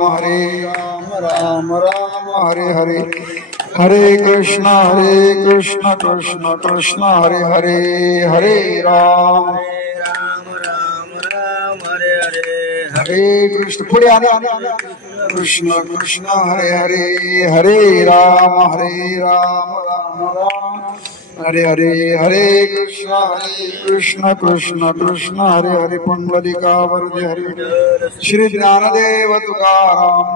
हरे राम राम राम हरे हरे, हरे कृष्ण कृष्ण कृष्ण हरे हरे, हरे राम राम राम हरे हरे, हरे कृष्ण पुढे आले कृष्ण कृष्ण हरे हरे, हरे राम राम राम हरे हरे, हरे कृष्ण कृष्ण कृष्ण हरे हरे, पुंडलिका वरदे हरे, श्री ज्ञानदेव तुकाराम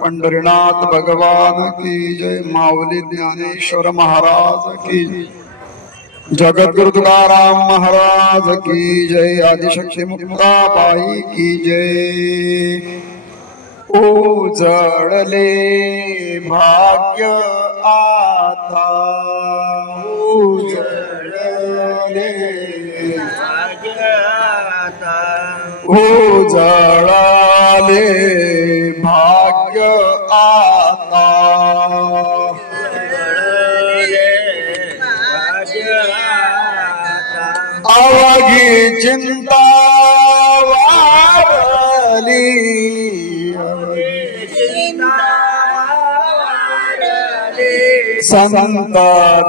पंढरीनाथ भगवान की जय, माऊली ज्ञानेश्वर महाराज की, जगद्गुरु तुकाराम महाराज की जय, आदिशक्ती मुक्ताबाई की जय। उजळले भाग्य आता, उजळले भाग्यता उजळले भाग्य आता, अवघी चिंता वारली, संत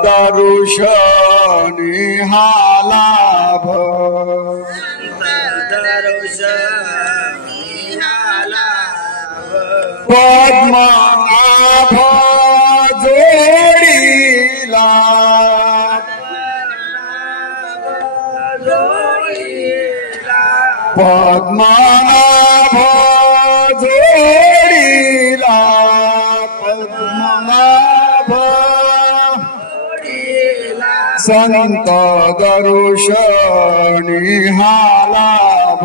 दर्शनी हा लाभ, पद्मनाभ जोडीला, पद्मनाभ जोडीला, पद्मनाभ संत दर्शनी हा लाभ,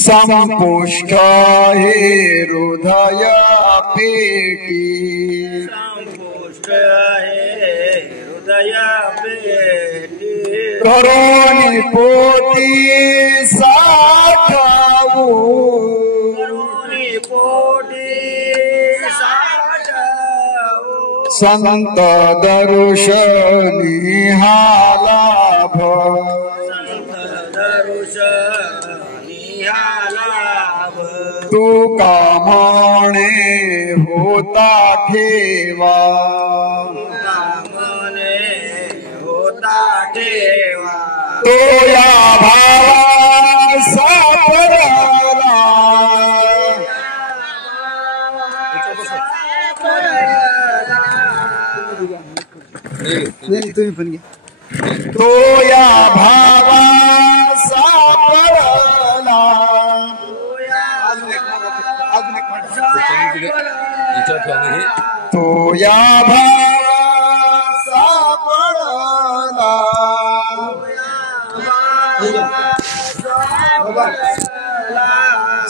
संपुष्ट हे हृदय पेटी, करोनी पोटी साठावू, संत दर्शनी हा लाभ, तू कामणे होता ठेवा, तो या भावा सापडला, तुम्ही पण घ्या, तो या भावा सापडला, तो या भावा सापडला,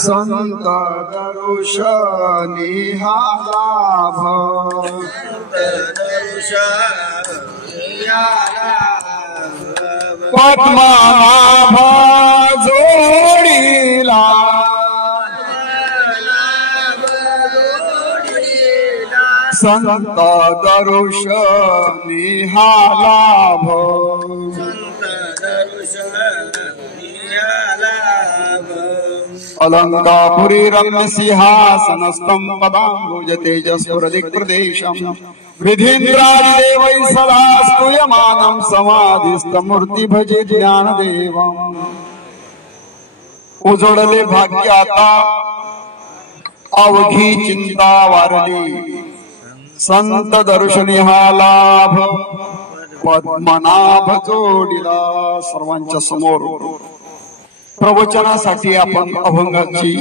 संत दर्शनी हा लाभ, पद्मनाभ जोडीला, संत दर्शनी हा लाभ, अलंकापुरी रम्य सिंहासनस्थं पदाम्बुज तेजस्पुर दिक्प्रदेशं, विधीन्द्रादिदेवैः सदा स्तूयमानं समाधिस्थमूर्ति भजे ज्ञानदेवम्। उजळले भाग्य आता, अवघी चिंता वारली, संत दर्शनी हा लाभ, पद्मनाभ जोडीला। सर्वांच्या समोर प्रवचनासाठी आपण अभंगाची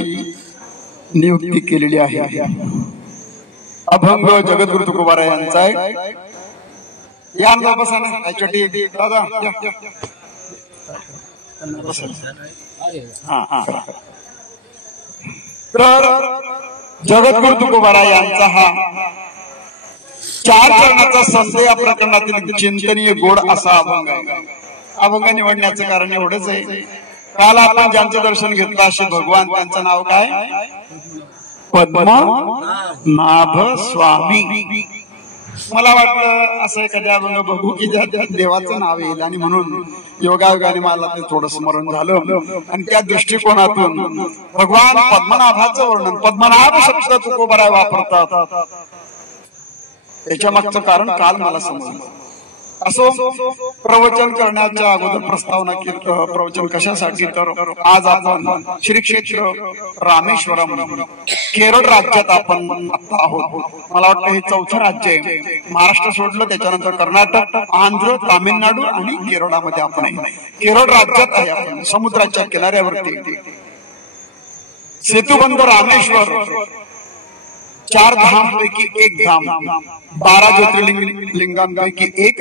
नियुक्ती केलेली आहे। अभंग जगद्गुरु तुकोबाराय यांचा आहे। या ना बसा ना, छोटी दादा तर जगद्गुरु तुकोबाराय यांचा हा 4 चरणाचा संत या प्रकरणातील चिंतनीय गोड असा अभंग आहे। अभंग निवडण्याचं कारण एवढंच आहे, काल आपण ज्यांचं दर्शन घेतलं असे भगवान, त्यांचं नाव काय? पद्मनाभ स्वामी। मला वाटलं असं एखाद्या अभंग बघू की ज्या देवाचं नाव येईल, आणि म्हणून योगायोगाने मला ते थोडं स्मरण झालं. आणि त्या दृष्टिकोनातून भगवान पद्मनाभाचं वर्णन, पद्मनाभ शब्द तुकोबाराय वापरतात, त्याच्या मागचं कारण काल मला समजलं. असो, प्रवचन करण्याच्या अगोदर प्रस्तावना केली. प्रवचन कशासाठी, तर आज आपण श्री क्षेत्र रामेश्वरम केरळ राज्यात आपण आता आहोत. मला वाटतं हे 4थं राज्य आहे. महाराष्ट्र सोडलं त्याच्यानंतर कर्नाटक, आंध्र, तामिळनाडू आणि केरळामध्ये आपण आहे. केरळ राज्यात आहे आपण, समुद्राच्या किनाऱ्यावरती. सेतुबंध रामेश्वर 4 धामपैकी एक धाम, 12 ज्योतिर्लिंगांपैकी एक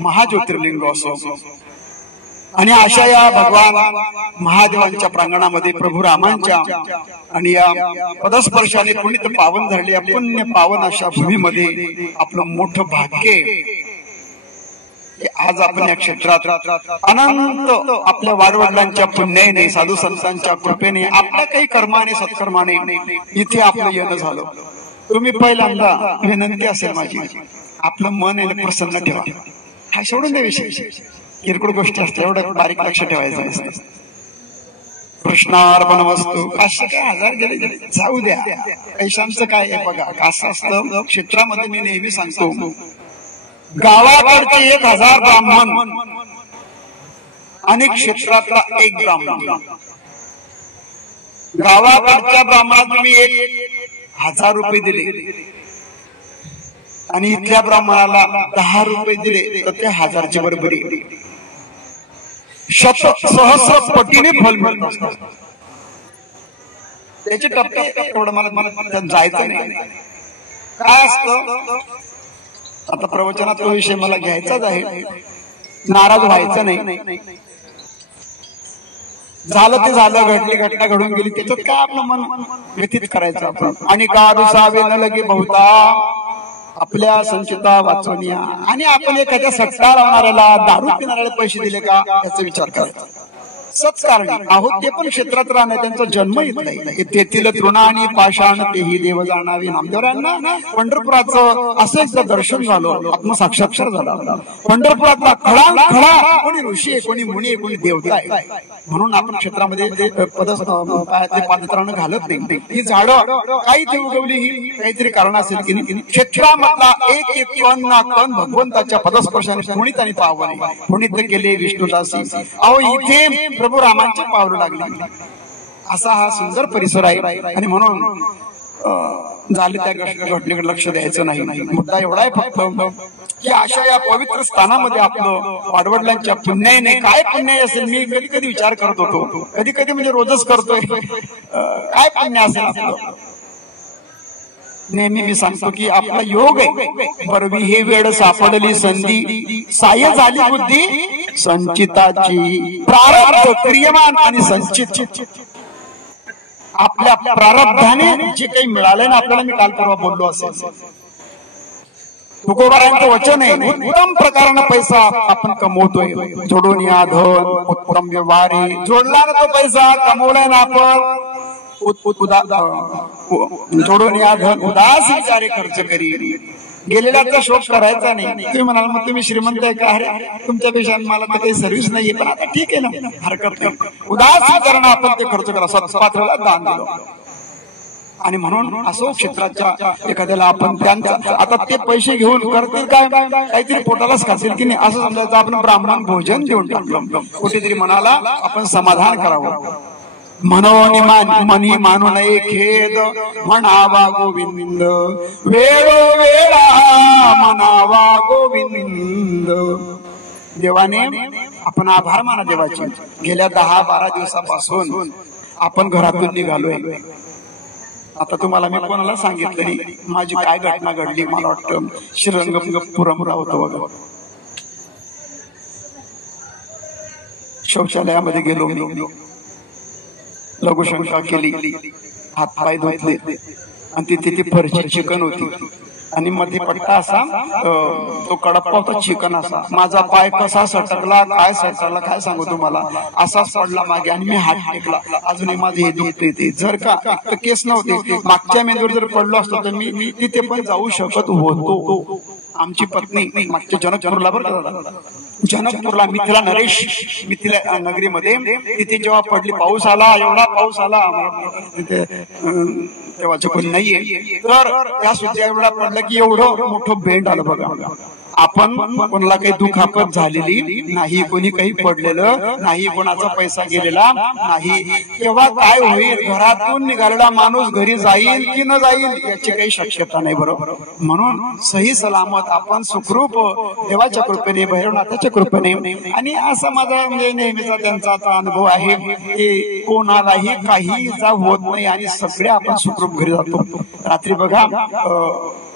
महाज्योतिर्लिंग असो. आणि अशा या भगवान महादेवांच्या प्रांगणामध्ये प्रभू रामांच्या आणि या पदस्पर्शाने पुण्य पावन झाले या पुण्य पावन अशा भूमीमध्ये आपलं मोठं भाग्य. आज आपण या क्षेत्रात अनंत आपल्या वाडवडिलांच्या पुण्याने, साधू संतांच्या कृपेने, आपल्या काही कर्माने सत्कर्माने इथे आपलं येणं झालं. तुम्ही पहिल्यांदा विनंती असेल माझी, आपलं मन याला प्रसन्न ठेवा. हा सोडून द्या विषय, किरकोळ गोष्टी असतात, एवढं बारीक लक्ष ठेवायचं नसतं. कृष्णार्पणमस्तु. 500 काय 1000 गेले जाऊ द्या, पैशांचं काय आहे बघा. कसं असतं क्षेत्रामध्ये, मी नेहमी सांगतो, गावाकडचे 1000 ब्राह्मण आणि क्षेत्रातला 1 ब्राह्मण. गावाकडच्या ब्राह्मणात तुम्ही 1000 रुपये दिले आणि इथल्या ब्राह्मणाला 10 रुपये दिले तर ते 1000ची बरोबरी. सहस्र पटीने फल मिळत असतं. त्याचे टप्पे एवढं मला जायचं नाही. काय असतं, आता प्रवचनात तो विषय मला घ्यायचाच आहे, नाराज व्हायचं नाही. झालं ते झालं, घडली घटना घडून गेली, त्याच्यात काय आपलं मन व्यथित करायचं आपण. आणि का रुसावे न लगे बहुता आपल्या संचिता वाचवण्या. आणि आपण एखाद्या सट्टा लावणाऱ्याला, दारू पिणाऱ्याला पैसे दिले का याचा विचार करायचा. सत्कारणी आहोत ते पण क्षेत्रात राहणे, त्यांचा जन्म येत नाही. तेथील तृण आणि पाषाण तेही देव जाणावे. नामदेवरायांना पंढरपुराचं असं एकदा दर्शन झालं, आत्मसाक्षात्कार झाला. पंढरपुरातला खडा कोणी ऋषी आहे, कोणी मुनी आहे, कोणी देवता आहे. म्हणून आपण क्षेत्रामध्ये पादत्रानं घालत नाही. ही झाडं काही ते उगवली, ही काहीतरी कारण असेल की नाही. क्षेत्रामधला एक कण ना कण भगवंताच्या पदस्पर्शाने पुणित आणि पावन पुणित केले विष्णुदासी. अहो इथे प्रभू रामांची पावलं लागली. असा हा सुंदर परिसर आहे. आणि म्हणून झाले त्या घटनेकडे लक्ष द्यायचं नाही. मुद्दा एवढा आहे फक्त की अशा या पवित्र स्थानामध्ये आपलं वाडवडिलांच्या पुण्याने, काय पुण्य असेल, मी कधी कधी विचार करत होतो, कधी कधी म्हणजे रोजच करतोय, काय पुण्य असेल आपलं. नेहमी मी सांगतो की आपला योग आहे. बरवी हे वेळ सापडली संधी, साय झाली बुद्धी संचिताची. प्रारब्ध क्रियमान आणि संचित, आपल्या प्रारब्धाने जे काही मिळालंय ना आपल्याला, मी काल परवा बोललो असेल, तुकोबारायांचं वचन आहे, उत्तम प्रकारानं पैसा आपण कमवतोय. जोडून या धन उत्तम व्यवहारी. जोडला ना तो पैसा, कमवलाय ना आपण, जोडून या धन उदास विचारे खर्च करी. गेलेल्याचा शोक करायचा नाही. तुम्ही म्हणाल मग तुम्ही श्रीमंत आहे का, अरे तुमच्यापेक्षा मला तर काही सर्व्हिस नाहीये, पण आता ठीक आहे ना, हरकत नाही. उदास विचारानं आपण ते खर्च करा, सत्पात्राला दान दिलं. आणि म्हणून असो क्षेत्राच्या एखाद्याला आपण त्यांचा, आता ते पैसे घेऊन करतील काय, काहीतरी पोटालाच खातील की नाही, असं समजायचं. आपण ब्राह्मण भोजन देऊन टाकलं, कुठेतरी मनाला आपण समाधान करावं. मनी मानू नये खेद, म्हणावा गोविंद वेळोवेळा, म्हणावा गोविंद. देवाने आपण आभार माना देवाचे. गेल्या 10-12 दिवसापासून आपण घरातून निघालोय. आता तुम्हाला मी कोणाला सांगितलं नाही माझी काय घटना घडली. मला वाटतं श्रीरंगपुरमला होतो वगैरे, शौचालयामध्ये गेलो मी, लघुशंका केली, हात पाय धुतले आणि तिथे ती फरची चिकन होती आणि मध्ये पट्टा असा, तो कडप्पा होता चिकन असा. माझा पाय कसा सटकला, काय सटकला काय सांगू तुम्हाला, असाच पडला मागे आणि मी हात टेकला. अजूनही माझे हे दुखते. ते जर का केस नव्हते, मागच्या मेंदूवर जर पडलो असतो तर मी तिथे पण जाऊ शकत होतो. आमची पत्नी मागच्या जनकपूरला बरं जनकपूरला मिथिला नरेश मिथिला नगरीमध्ये तिथे जेव्हा पडली पाऊस आला एवढा पाऊस आला तिथे तेव्हाचं कोणी नाहीये तर त्या सुद्धा एवढा पडला की एवढं मोठं बेंड आलं बघा आपण कोणाला काही दुखापत झालेली नाही कोणी काही पडलेलं नाही कोणाचा पैसा गेलेला नाही तेव्हा काय होईल घरातून निघालेला माणूस घरी जाईल की न जाईल याची काही शक्यता नाही बरोबर म्हणून सही सलामत आपण सुखरूप देवाच्या कृपेने भैरवनाथाच्या कृपेने आणि असा माझा म्हणजे नेहमीचा त्यांचा आता अनुभव आहे की कोणालाही काही इजा होत नाही आणि सगळे आपण सुखरूप घरी जातो रात्री बघा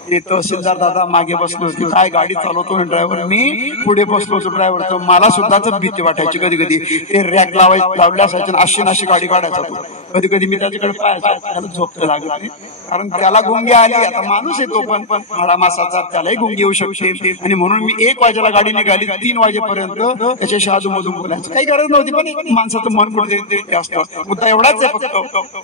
ते तहसीलदार दादा मागे बसलो होते काय गाडी चालवतो ड्रायव्हर मी पुढे बसलो होतो ड्रायव्हर तर मला सुद्धाच भीती वाटायची कधी कधी ते रॅक लावले असायचे अशी गाडी काढायचा तो कधी कधी मी त्याच्याकडे पाहायचा त्याला झोपते लागत कारण त्याला गुंगी आली आता माणूस येतो पण माळा मासाचा त्यालाही गुंगी येऊ शकते आणि म्हणून मी 1 वाजेला गाडी निघाली 3 वाजेपर्यंत त्याच्याशी आजूबाजू बोलायचं काही गरज नव्हती पण माणसाचं मन कुठे असतं मुद्दा एवढाच आहे फक्त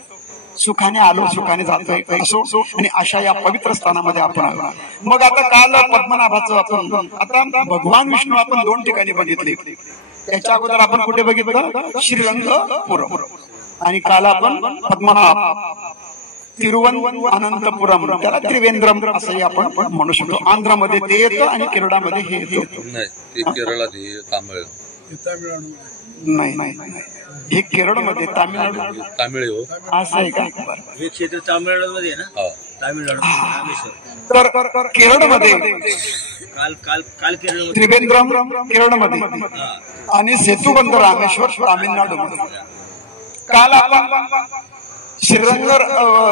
सुखाने आलो सुखाने जातोय असो आणि अशा या पवित्र स्थानामध्ये आपण आलो मग आता काल पद्मनाभाचं आपण आता भगवान विष्णू आपण 2 ठिकाणी बघितले त्याच्या अगोदर आपण कुठे बघितलं श्रीरंगपुरम आणि काल आपण पद्मनाभ तिरुवनंतपुरम त्याला त्रिवेंद्रम असंही आपण म्हणू शकतो आंध्रमध्ये ते येतं आणि केरळामध्ये हे येतं तामिळनाडू नाही हे केरळमध्ये तामिळनाडू असं आहे का हे क्षेत्र तामिळनाडूमध्ये आहे ना तामिळनाडू तर केरळमध्ये काल केरळ त्रिवेंद्रम केरळमध्ये आणि सेतुबंध रामेश्वर तामिळनाडूमध्ये काल आपण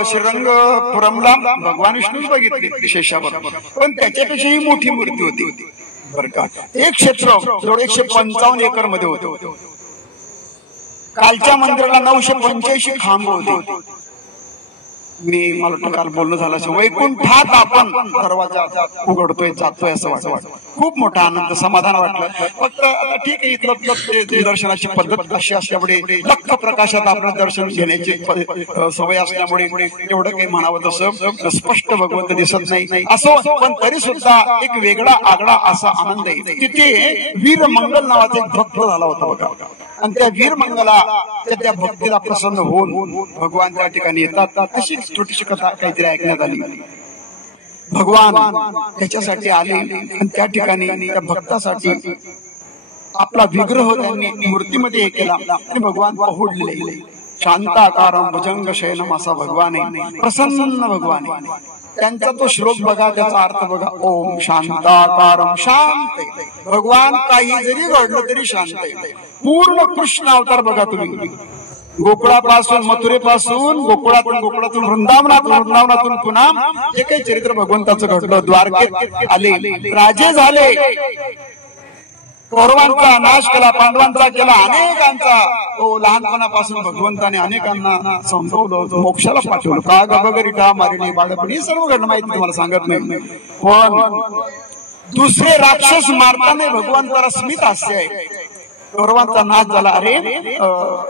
श्रीरंगपुरमला भगवान विष्णूच बघितले विशेषावर पण त्याच्यापेक्षाही मोठी मूर्ती होती बरं का एक क्षेत्र जवळ 155 एकर मध्ये होतं कालच्या मंदिराला 985 खांब होते मी मला वाटतं काल बोलणं झालं असं वैकुंठात आपण दरवाजा उघडतोय जातोय असं वाटतं खूप मोठा आनंद समाधान वाटलं फक्त आता ठीक आहे इथलं दर्शनाची पद्धत अशी असल्यामुळे लख प्रकाशात आपलं दर्शन घेण्याची सवय असल्यामुळे एवढं काही म्हणावं तसं स्पष्ट भगवंत दिसत नाही असो पण तरी सुद्धा एक वेगळा आगळा असा आनंद आहे तिथे वीरमंगल नावाचा एक भक्त झाला होता बघा आणि त्या वीरमंगला त्या भक्तीला प्रसन्न होऊन भगवान त्या ठिकाणी येतात अशी छोटीशी कथा काहीतरी ऐकण्यात आली भगवान त्याच्यासाठी आले आणि त्या ठिकाणी त्या भक्तासाठी आपला विग्रह त्यांनी मूर्तीमध्ये हे केला आणि भगवान पहुडले शांताकारम भुजंग शयनम असा भगवान आहे प्रसन्न भगवान आहे त्यांचा तो श्लोक बघा त्याचा अर्थ बघा ओम शांताकारम शांत भगवान काही जरी घडलं तरी शांत आहे पूर्ण कृष्ण अवतार बघा तुम्ही गोकुळापासून मथुरेपासून गोकुळातून वृंदावनातून पुन्हा जे काही चरित्र भगवंताचं घडलं द्वारकेत आले राजे झाले कौरवांचा नाश केला पांडवांचा केला अनेकांचा तो लहानपणापासून भगवंताने अनेकांना संपवलं मोक्षाला पाठवलं का गबगरिटा मारिणी बाळपणी सर्व घडणं माहिती तुम्हाला सांगत नाही पण दुसरे राक्षस मारताना भगवंताला स्मित हास्य आहे कौरवांचा नाश झाला अरे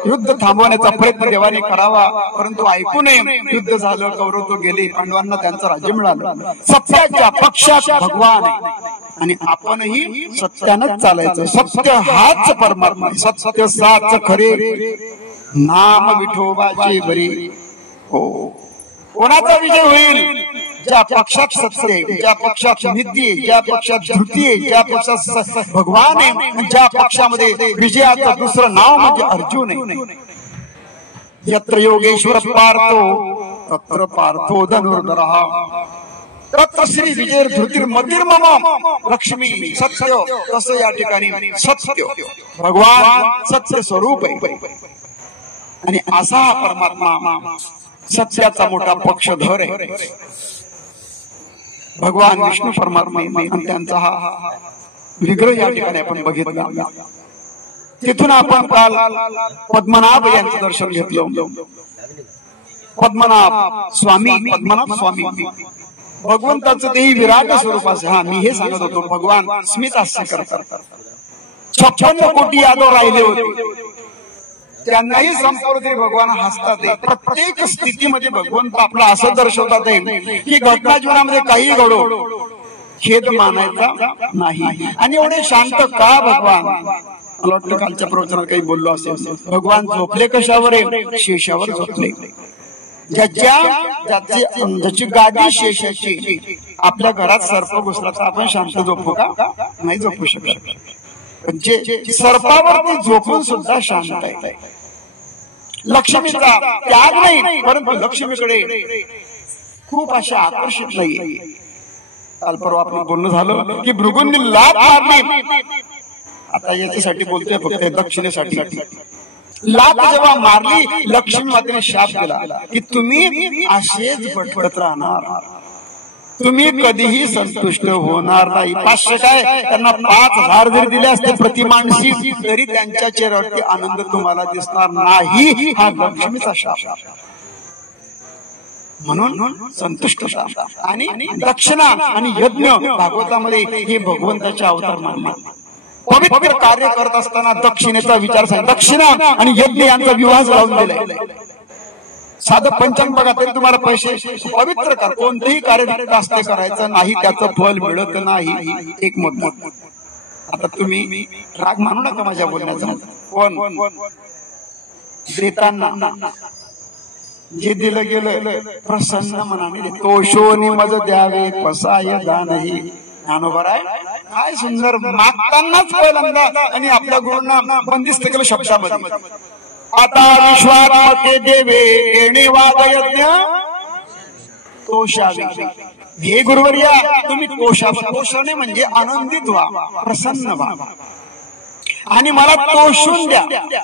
युद्ध थांबवण्याचा प्रयत्न देवाने करावा परंतु ऐकू नये युद्ध झालं कौरव तो गेले पांडवांना त्यांचं राज्य मिळालं सत्याच्या पक्षात भगवान आहे आणि आपणही सत्यानंच चालायचं सत्य हाच परमात्मा सत्य साच खरे नाम विठोबाचे बरे हो कोणाचा विजय होईल ज्या पक्षात सत्य आहे ज्या पक्षात निधी आहे ज्या पक्षात धृती आहे ज्या पक्षात भगवान आहे ज्या पक्षामध्ये विजयाचं दुसरं नाव म्हणजे अर्जुन आहे यत्र योगेश्वर पार्थो तत्र पार्थो धनुर्धरः तत्र श्री विजय धृतीर मतिर् मम लक्ष्मी सत्य तसं या ठिकाणी सत्य भगवान सत्य स्वरूप आहे आणि असा हा परमात्मा सत्याचा मोठा पक्षधर आहे भगवान विष्णू परमात्मा आणि त्यांचा हा विग्रह या ठिकाणी आपण बघितला तिथून आपण काल पद्मनाभ यांचं दर्शन घेतलं पद्मनाभ स्वामी भगवंताचं तेही विराट स्वरूप असे हा मी हे सांगत होतो भगवान स्मित हास्य करतात 56 कोटी यादव राहिले होते त्यांनाही संपवलं तरी भगवान हसतात प्रत्येक स्थितीमध्ये भगवंत आपला असं दर्शवतात की घटना जीवनामध्ये काही घडो खेद मानायचा नाही. आणि एवढे शांत का भगवान? मला वाटतं कालच्या प्रवचनात काही बोललो असेल. भगवान झोपले कशावर? शेषावर झोपले. ज्याची गादी शेषाची. आपल्या घरात सर्प घुसला तर आपण शांत झोपू का? नाही झोपू शकत. जे सर्पावरती झोपून सुद्धा शांत आहे. लक्ष्मीचा त्याग नाही, परंतु लक्ष्मीकडे खूप अशा आकर्षित नाही. काल परवा आपण बोलणं झालं की भृगूंनी लाथ मारली. आता याच्यासाठी बोलतोय फक्त दक्षिणेसाठी. लाथ जेव्हा मारली, लक्ष्मी मातेने शाप दिला की तुम्ही असेच भटकत राहणार, तुम्ही कधीही संतुष्ट होणार नाही. 500 काय त्यांना 5000 जरी दिले असते प्रतिमानसी, तरी त्यांच्या चेहऱ्यावरती आनंद तुम्हाला दिसणार नाही. हा लक्ष्मीचा शाप. म्हणून संतुष्ट आणि दक्षिणा आणि यज्ञ भागवतामध्ये हे भगवंताचे अवतार मानले. पवित्र कार्य करत असताना दक्षिणेचा विचार सांगितला. दक्षिणा आणि यज्ञ यांचा विवाह लावून दिलाय. साधं पंचांग बघा तरी तुम्हाला पैसे. पवित्र कर, कोणतेही कार्य जास्त करायचं नाही, त्याचं फल मिळत नाही. एक मत. आता तुम्ही राग मानू नका माझ्या बोलण्याचा. पण देताना जे दिलं गेलं प्रसन्न मनाने तोषोनी मज द्यावे पसाय दानही. ज्ञानोबर आहे काय सुंदर. मागतानाच पहिल्यांदा आणि आपल्या गुरूंना बंदिस्त केलं शब्दामध्ये. आता विश्वात्मके देवे येणे वाद यज्ञ तोषावे. हे गुरुवर्या तुम्ही तोषणे म्हणजे आनंदित व्हा, प्रसन्न व्हा आणि मला तोषून द्या.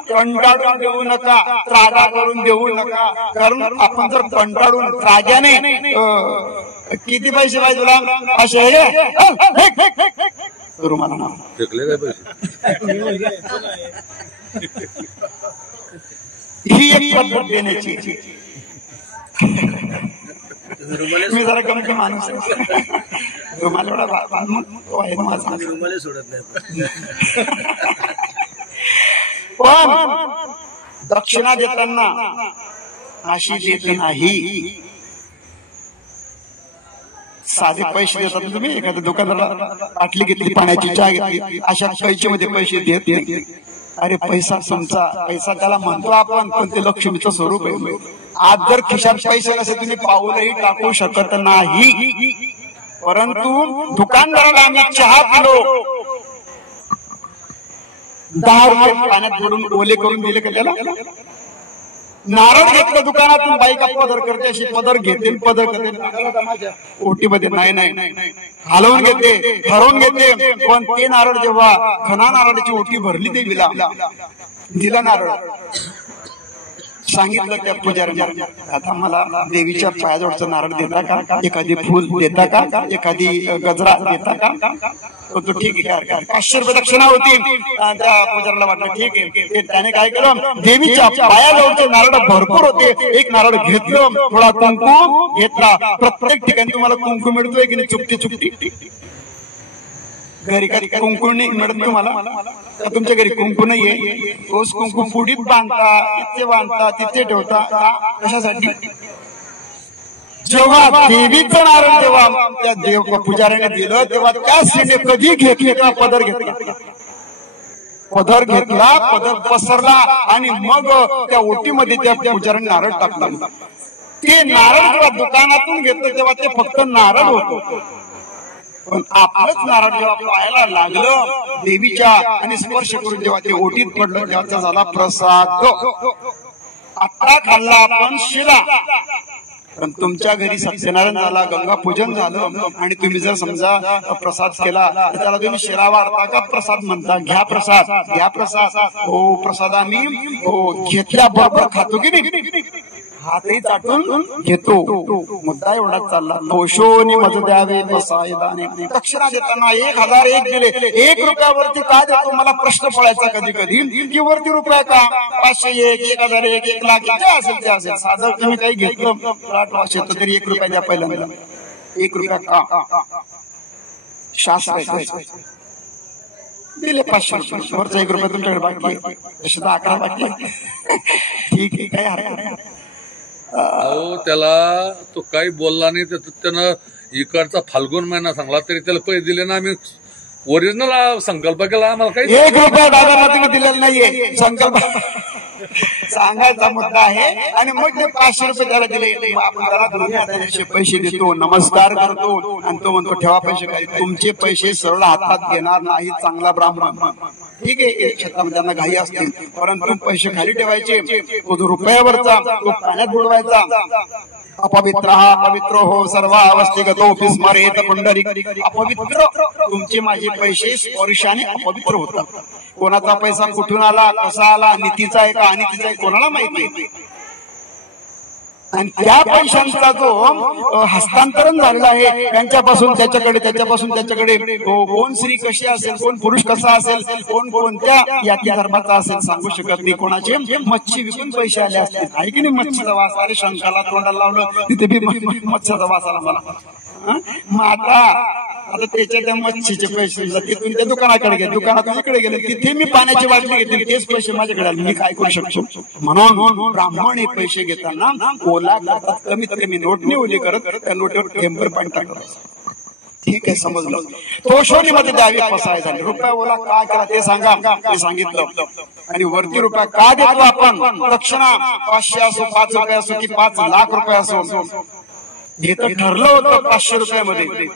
कंटाळून देऊ नका, त्रागा करून देऊ नका. कारण आपण जर कंटाळून त्राग्याने किती पैसे पाहिजे तुला असे रुमाला ही एक पद्धत देण्याची. मी जरा कमी माणूस आहे. रुमाला एवढा माझा रुमाले सोडत नाही. पण दक्षिणा देताना अशी देत नाही. साधे पैसे देतात तुम्ही. एखाद्या दुकानाला बाटली घेतली, पाण्याची चहा घेतली, अशा पैशामध्ये पैसे देत नाही. अरे पैसा तुमचा, पैसा त्याला म्हणतो आपण, पण ते लक्ष्मीचं स्वरूप आहे. आज जर खिशात पैसे नसे तुम्ही पाऊलही टाकू शकत नाही. परंतु दुकानदाराला आम्ही चहा पिलो, 10 रुपये पाण्यात बुडून ओले करून दिले का त्याला? नारळ घेतलं दुकानातून, बाईका पदर करते अशी पदर घेते, पदर करते ओटीमध्ये नाही हलवून घेते, ठरवून घेते. पण ते नारळ जेव्हा खना नारळाची ओटी भरली देवीला, दिला नारळ, सांगितलं त्या पुजाऱ्याने आता मला देवीच्या पायाजवळचं नारळ देता का, एखादी फूल देता का, एखादी गजरा देता का? तो ठीक आहे, 500 रुपये दक्षिणा होती. त्या पुजाऱ्याला वाटलं ठीक आहे. त्याने काय केलं, देवीच्या पायाजवळचे नारळ भरपूर होते, एक नारळ घेतलं, थोडा कुंकू घेतला. प्रत्येक ठिकाणी तुम्हाला कुंकू मिळतोय की नाही? चुपटी घरी कुंकू नाही मिळत तुम्हाला? तुमच्या घरी कुंकू नाहीये, तोच कुंकू पुढीत बांधता, इथे बांधता, तिथे ठेवता. कशासाठी? जेव्हा देवीचं नारळ तेव्हा त्या देव पुजाऱ्याने दिलं, तेव्हा त्या स्त्रीने कधी घेतले का पदर घेतला, पदर घेतला, पदर पसरला आणि मग त्या ओटीमध्ये त्या पुजाऱ्याने नारळ टाकला. ते नारळ जेव्हा दुकानातून घेतलं तेव्हा ते फक्त नारळ होतं. पण आपलंच नारळ जेव्हा पायाला लागलं देवीच्या आणि स्पर्श करून जेव्हा ते ओटीत पडलं तेव्हा झाला प्रसाद. आता खाल्ला आपण शिरा. पण तुमच्या घरी सत्यनारायण झाला, गंगा पूजन झालं आणि तुम्ही जर समजा प्रसाद केला तर त्याला तुम्ही शिरा वाढता का प्रसाद म्हणता? घ्या प्रसाद, घ्या प्रसाद. हो प्रसाद आम्ही घेतल्याबरोबर खातो की नाही? हातही चाटून घेतो. मुद्दा एवढाच चालला. तोषोनी मज द्यावे पसाय दाने. दक्षिणा देताना 1001 दिले, 1 रुपयावरती काय देतो? मला प्रश्न पडायचा कधी कधी की वरती रुपया का? 501, 1001, 1 लाख जे असेल ते असेल. साधं तुम्ही काही घेतलं तर तरी 1 रुपया द्या पहिल्यांदा. 1 रुपया का? शास्त्र दिले 500 रुपये, वरचा 1 रुपया तुमच्याकडे बाकी, तसे तर 11 बाकी. ठीक आहे, काय हरकत नाही. अहो त्याला तो काही बोलला नाही, त्यानं इकडचा फाल्गुन महिना सांगला तरी त्याला पैसे दिले ना आम्ही ओरिजिनल संकल्प केला आम्हाला काही 1 रुपया दादांना तुम्ही दिलेला नाहीये संकल्प सांगायचा मुद्दा आहे आणि मग ते 500 रुपये त्याला दिले आपण त्याला दोन्ही हाताने पैसे देतो नमस्कार करतो आणि तो म्हणतो ठेवा पैसे काय तुमचे पैसे सरळ हातात घेणार नाही चांगला ब्राह्मण ठीक आहे शेतामध्ये त्यांना घाई असतील परंतु पैसे खाली ठेवायचे तो जो रुपयावरचा तो पाण्यात बुडवायचा अपवित्र हा पवित्र हो सर्व अवस्थेगतो स्मरेत पुंडरीक अपवित्र तुमचे माझे पैसे स्पर्शाने अपवित्र होतात कोणाचा पैसा कुठून आला कसा आला नीतीचा आहे का अनितीचा आहे कोणाला माहिती आणि त्या पैशांचा जो हस्तांतरण झालेला आहे त्यांच्यापासून त्याच्याकडे कोण स्त्री कशी असेल कोण पुरुष कसा असेल कोण कोणत्या या धर्माचा असेल सांगू शकत नाही कोणाचे मच्छी विकून पैसे आले असतील आहे की नाही मच्छीचा वास अरे शंकाला तोंडाला लावलं तिथे बी मच्छीचा वास आला मला मग आता त्याच्या त्या मच्छीचे पैसे तिथून त्या दुकानातून इकडे गेले तिथे मी पाण्याची बाटली घेतली तेच पैसे माझ्याकडे आले मी काय करू शकतो म्हणून ब्राह्मण हे पैसे घेताना ओला करतात कमीत कमी नोटने ओली करत त्या नोटवर टेंबर पाणी टाकतात ठीक आहे समजलं तोशोनीमध्ये द्यावी पसाय झाले रुपया ओला काय करा ते सांगा ते सांगितलं आणि वरती रुपया का देतो आपण दक्षिणा 500 असो 5 रुपये असो की 5 लाख रुपये असो हे तर ठरलं होतं 500 रुपयामध्ये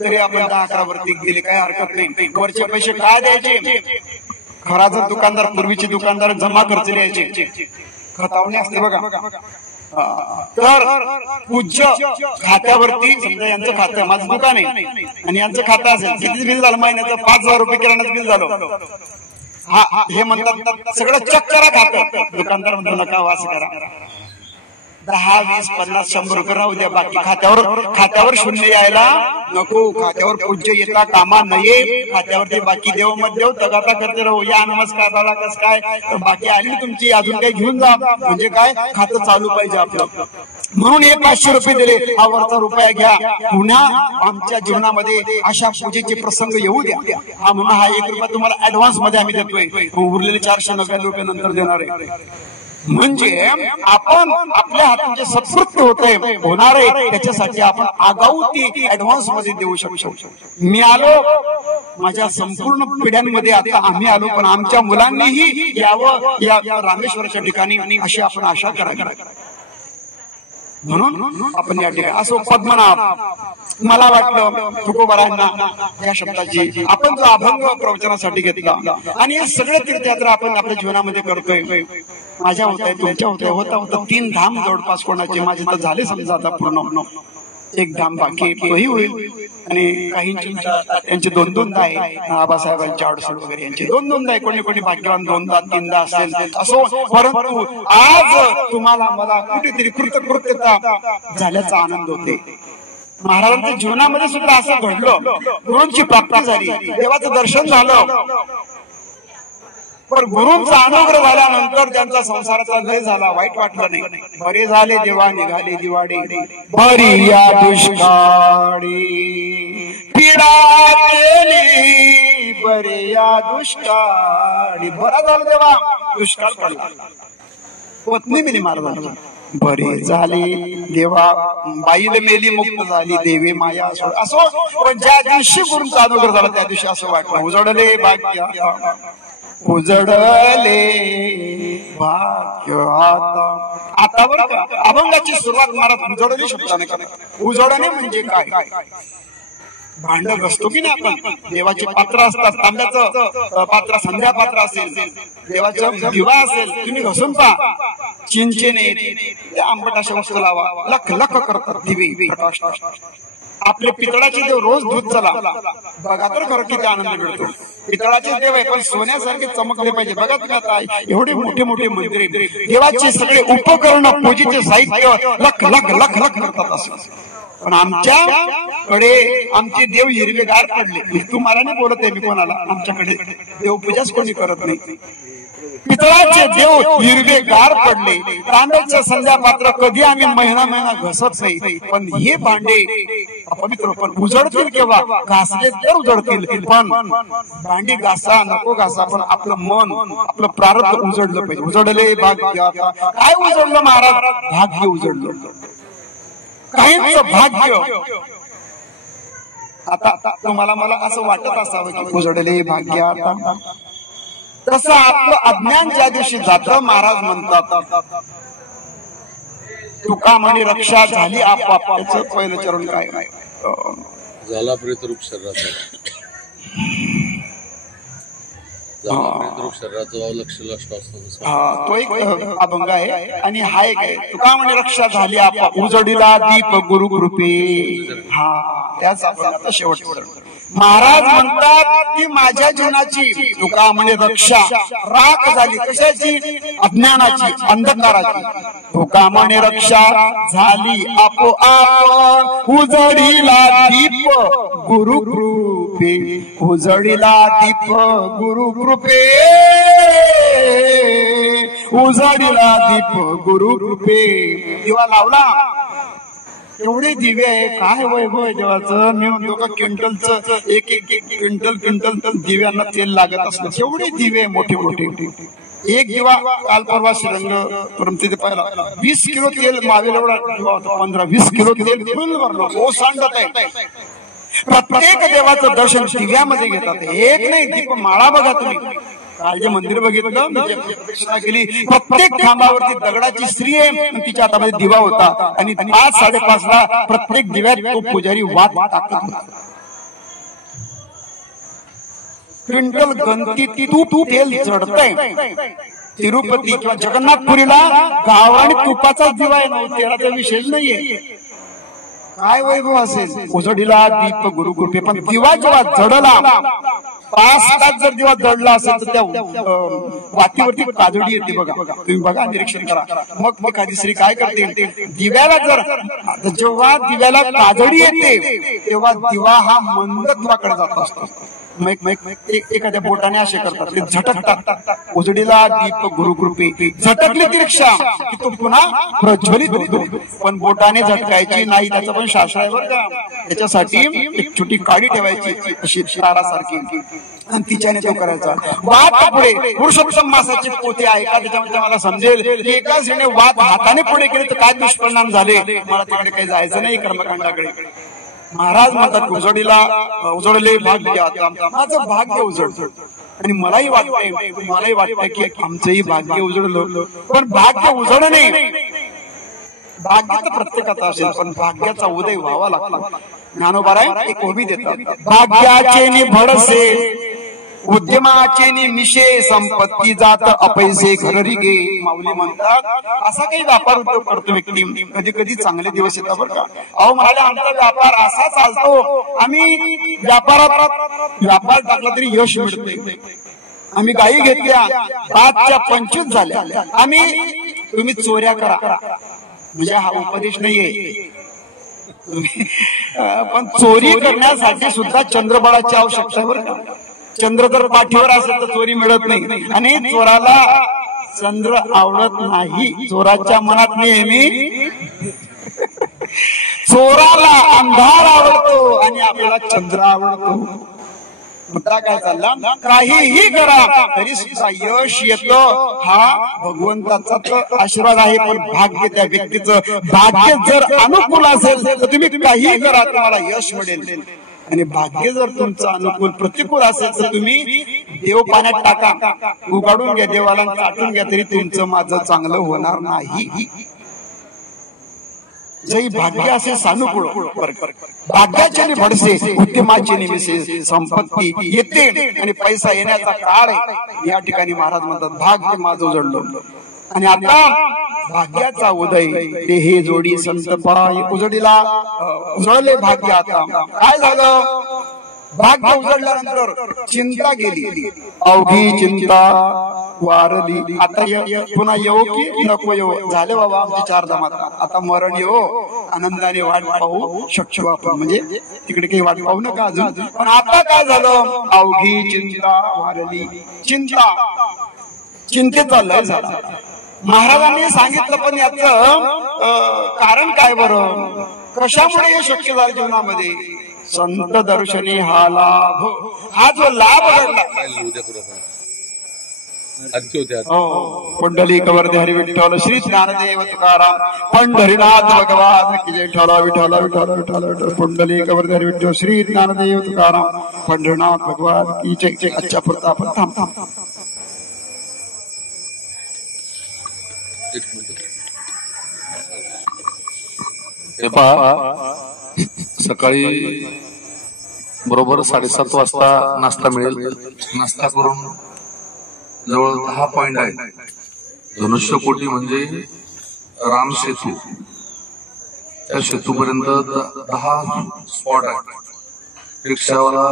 तरी आपण 10-11 वरती गेले काय हरकत नाही वरचे पैसे काय द्यायचे खरा जर दुकानदार पूर्वीचे दुकानदार जमा खर्च द्यायचे खतावणी असते बघा तर पूज्य खात्यावरती समजा यांचं खातं माझं दुकान आहे आणि यांचं खातं असेल किती बिल झालं महिन्याचं 5,000 रुपये किराणाचं बिल झालं हा हे म्हणतात सगळं चेक करा खातं दुकानदार म्हणतो नका वास करा 10, 20, 50, 100 रुपये राहू द्या बाकी खात्यावर शून्य यायला नको खात्यावर पूज्य येता कामा नये खात्यावरती बाकी देव मत देव तगाता करते राहू या नमस्कार दादा कस काय तर बाकी आली तुमची अजून काही घेऊन जा म्हणजे काय खातं चालू पाहिजे आपलं म्हणून हे 500 रुपये दिले हा वरचा रुपया घ्या पुन्हा आमच्या जीवनामध्ये अशा पूजेचे प्रसंग येऊ द्या हा म्हणून हा 1 रुपया तुम्हाला ऍडव्हान्स मध्ये आम्ही देतोय उरलेले 490 रुपये नंतर देणार आहे म्हणजे आपण आपल्या हातून जे सत्कृत्य होतंय होणार आहे त्याच्यासाठी आपण आगाऊ ती ऍडव्हान्स मध्ये देऊ शकतो मी आलो माझ्या संपूर्ण पिढ्यांमध्ये आता आम्ही आलो पण आमच्या मुलांनीही यावं या रामेश्वराच्या ठिकाणी अशी आपण आशा करावी म्हणून आपण या ठिकाणी असो पद्मनाभ मला वाटलं तुकोबारांना या शब्दाची आपण जो अभंग प्रवचनासाठी घेतला आणि हे सगळे तीर्थयात्रा आपण आपल्या जीवनामध्ये करतोय माझ्या होत्या तुमच्या होता 3 धाम जवळपास कोणाचे माझे तर झाले समजा आता पूर्ण 1 धाम बाकी तोही होईल आणि काहींची त्यांचे 2-2दा आहे आबासाहेबांचे आडसोड वगैरे यांचे 2-2दा आहे कोणी भाग्यवान 2दा 3दा असेल असो परंतु आज तुम्हाला मला कुठेतरी कृतकृत्यता झाल्याचा आनंद होते महाराजांच्या जीवनामध्ये सुद्धा असं घडलं गुरूंची प्राप्ती झाली देवाचं दर्शन झालं पण गुरूंचा अनुग्रह झाल्यानंतर त्यांचा संसाराचा लय झाला वाईट वाटलं नाही बरे झाले देवा निघाले दिवाळी बरी या दुष्काळी पीडा केली बरे या दुष्काळी बरा झालं देवा दुष्काळ पडला पत्नी मिली महाराजांना बरे झाले देवा बाईल मेली मुक्त झाली देवी माया असो पण ज्या दिवशी गुरूंचा अनुग्रह झाला त्या दिवशी असं वाटलं उजडले भाग्य उजडले भाग्य आता बरं का अभंगाची सुरुवात महाराज उजडले शब्दाने करा उजडणे म्हणजे काय भांड घसतो की नाही आपण देवाचे पात्र असतात तांब्याचं पात्र संध्या पात्र असेल देवाचं दिवा असेल तुम्ही घसून पहा चिंचेने आंबट अशा वस्तू लावा लख लख करतात दिवे प्रकाश आपले पितळाचे देव रोज धूत चला बघा तर खरं किती आनंद मिळतो पितळाचे देव आहे पण सोन्यासारखे चमकले पाहिजे बघा तुम्ही आता एवढे मोठे मोठे मंदिरे देवाचे सगळे उपकरण पूजेचे साहित्य लख लख लख लख करतात असं पण आमच्याकडे आमचे देव हिरवेगार पडले तुम्हाला नाही बोलत आहे मी कोणाला आमच्याकडे देवपूजाच कोणी करत नाही पितळाचे देव हिरवेगार पडले तांब्याचं संध्या पात्र कधी आम्ही महिना घसत नाही पण हे भांडे अपवित्र पण उजडतील केव्हा घासले तर उजडतील पण भांडी घासा नको घासा पण आपलं मन आपलं प्रारब्ध उजडलं पाहिजे उजडले भाग्य काय उजडलं महाराज भाग्य उजडलं काहींचं भाग्य आता तुम्हाला मला असं वाटत असावं की उजडले भाग्य आता, तसं आपलं अज्ञान ज्या दिवशी जातं, महाराज म्हणतात तुका म्हणे रक्षा झाली आपाप. त्याचं पहिलं चरण काय झाला प्रेतरूप शरीराचा, शरीराचं लक्ष असतो, तो एक अभंग आहे. आणि हा एक आहे, तुका म्हणे रक्षा झाली आपाप, उजडीला दीप गुरु कृपे. हा त्याच अभंगाचा शेवट. महाराज म्हणतात की माझ्या जीवनाची तुका म्हणे रक्षा राख झाली. कशाची? अज्ञानाची, अंधकाराची. तुका म्हणे रक्षा झाली आपोआप, उजडीला दीप गुरु कृपे. उजडीला दीप गुरु कृपे, उजडीला दीप गुरु कृपे. दिवा लावला, एवढे दिवे आहे, काय वैभव आहे देवाचं. मी म्हणतो का क्विंटलचं एक क्विंटल दिव्यांना तेल लागत असलं, एवढे दिवे मोठे मोठे. एक दिवा काल परवा श्रीरंग तिथे पाहिला, 20 किलो तेल मावेल एवढा दिवा होता. 15-20 किलो तेल फुल भरलं, ओ सांडत आहे. प्रत्येक देवाचं दर्शन दिव्यामध्ये घेतात, एक नाही दीप माळा. बघा तुम्ही काल जे मंदिर बघितलं, प्रदक्षिणा केली, प्रत्येक खांबावरती दगडाची स्त्री आहे, तिच्या हातामध्ये दिवा होता. आणि 5-5:30 ला प्रत्येक दिव्यात तो पुजारी वात टाकत होता. क्विंटल गणती तूप तेल चढतंय. तिरुपती किंवा जगन्नाथपुरीला गावरानी तुपाचा दिवा आहे, तेलाचा विशेष नाहीये. काय वैभव असेल. उजडीला दीप गुरु कृपे. पण दिवा जेव्हा जडला, 5 तास जर दिवा जडला असेल तर त्या वातीवरती काजळी येते. बघा तुम्ही बघा, निरीक्षण करा. मग एखादी स्त्री काय करते, दिव्याला जर जेव्हा दिव्याला काजळी येते तेव्हा दिवा हा मंदत्वाकडे जात असतो. एखाद्या बोटाने असे करतात, ते झटकतात. उजडीला दीप गुरु कृपे. झटकली ती रिक्षा की तो पुन्हा प्रज्वलित होतो. पण बोटाने झटकायची नाही, त्याचं पण शास्त्र आहे बरं का. त्याच्यासाठी एक छोटी काडी ठेवायची अशी तारासारखी, आणि तिच्याने तो करायचा. वात पुढे पुरुषोत्तम मासाचे पोते आहे का, त्याच्यामध्ये मला समजेल की एका स्त्रीने वात हाताने पुढे केले तर काय दुष्परिणाम झाले. मला तिकडे काही जायचं नाही कर्मकांडाकडे. महाराज म्हणतात उजडले भाग्य आता, माझं भाग्य उजडलं. आणि मलाही वाटतंय की आमचंही भाग्य उजडलं. पण भाग्य उजडणे, भाग्य तर प्रत्येकाचं असेल, पण भाग्याचा उदय व्हावा लागतो. ज्ञानोबाराय एक ओवी देतात, भाग्याचे निभडसे उद्यमाचे निमिषे, संपत्ती जात अपैसे घरी गे. माऊली म्हणतात असा काही व्यापार उद्योग करतो व्यक्ती, कधी कधी चांगले दिवस येतात बरं का. अहो म्हणाले आमचा व्यापार असा चालतो, आम्ही व्यापार टाकला तरी यश मिळते. आम्ही गायी घेतल्या, 5च्या 25 झाल्या. तुम्ही चोऱ्या करा, म्हणजे हा उपदेश नाहीये, पण चोरी करण्यासाठी सुद्धा चंद्रबळाची आवश्यकता आहे बरं का. चंद्र जर पाठीवर असेल तर चोरी मिळत नाही. आणि चोराला चंद्र आवडत नाही, चोराच्या मनात नेहमी चोराला अंधार आवडतो आणि आपल्याला चंद्र आवडतो. मुद्दा काय चालला, काहीही करा तरी सुद्धा यश येतं, हा भगवंताचा तर आशीर्वाद आहे. पण भाग्य त्या व्यक्तीचं, भाग्य जर अनुकूल असेल तर तुम्ही काहीही करा, तुम्हाला यश मिळेल. आणि भाग्य जर तुमचं अनुकूल प्रतिकूल असेल तर तुम्ही देव पाण्यात टाका, उगाडून घ्या देवाला, चाटून घ्या, तरी तुमचं माझं चांगलं होणार नाही. जरी भाग्य असे सानुकूल, भाग्याचे निभडसे उद्यमाचे निमिषे, संपत्ती येते आणि पैसा येण्याचा काळ आहे. या ठिकाणी महाराज म्हणतात भाग्य माझं उजडलं. आणि आता भाग्याचा उदय ते हे जोडी संत पाय. उजडीला उजळले भाग्य. आता काय झालं, भाग्य उजडल्यानंतर चिंता गेली, अवघी चिंता वारली. आता पुन्हा येऊ की नको येऊ, झाले बाबा आमची 4 जमात, आता मरण येऊ, आनंदाने वाट पाहू शकतो आपण, म्हणजे तिकडे काही वाट पाहू नका अजून. पण आता काय झालं, अवघी चिंता वारली. चिंतेचा लय झाला. महाराजांनी सांगितलं, पण याचं कारण काय बरं, कशामुळे हे शक्य झालं जीवनामध्ये. संत दर्शनी हा लाभ, हा जो लाभ घडला, आरती होती आरती. हो पुंडलिक वरदे हरी विठ्ठल श्री ज्ञानदेव तुकाराम पंढरीनाथ भगवान की जय. विठ्ठल विठ्ठल विठ्ठल विठ्ठल विठ्ठल पुंडलिक वरदे हरी विठ्ठल श्री ज्ञानदेव तुकाराम पंढरीनाथ भगवान की जय. अच्छा पुरता आपण थांब. एक मिनिट. हे पहा, सकाळी बरोबर 7:30 वाजता नाश्ता मिळेल. नाश्ता करून जवळ 10 पॉइंट आहेत. धनुष्यकोटी म्हणजे राम सेतू, त्या सेतूपर्यंत 10 स्पॉट आहेत. रिक्षावाला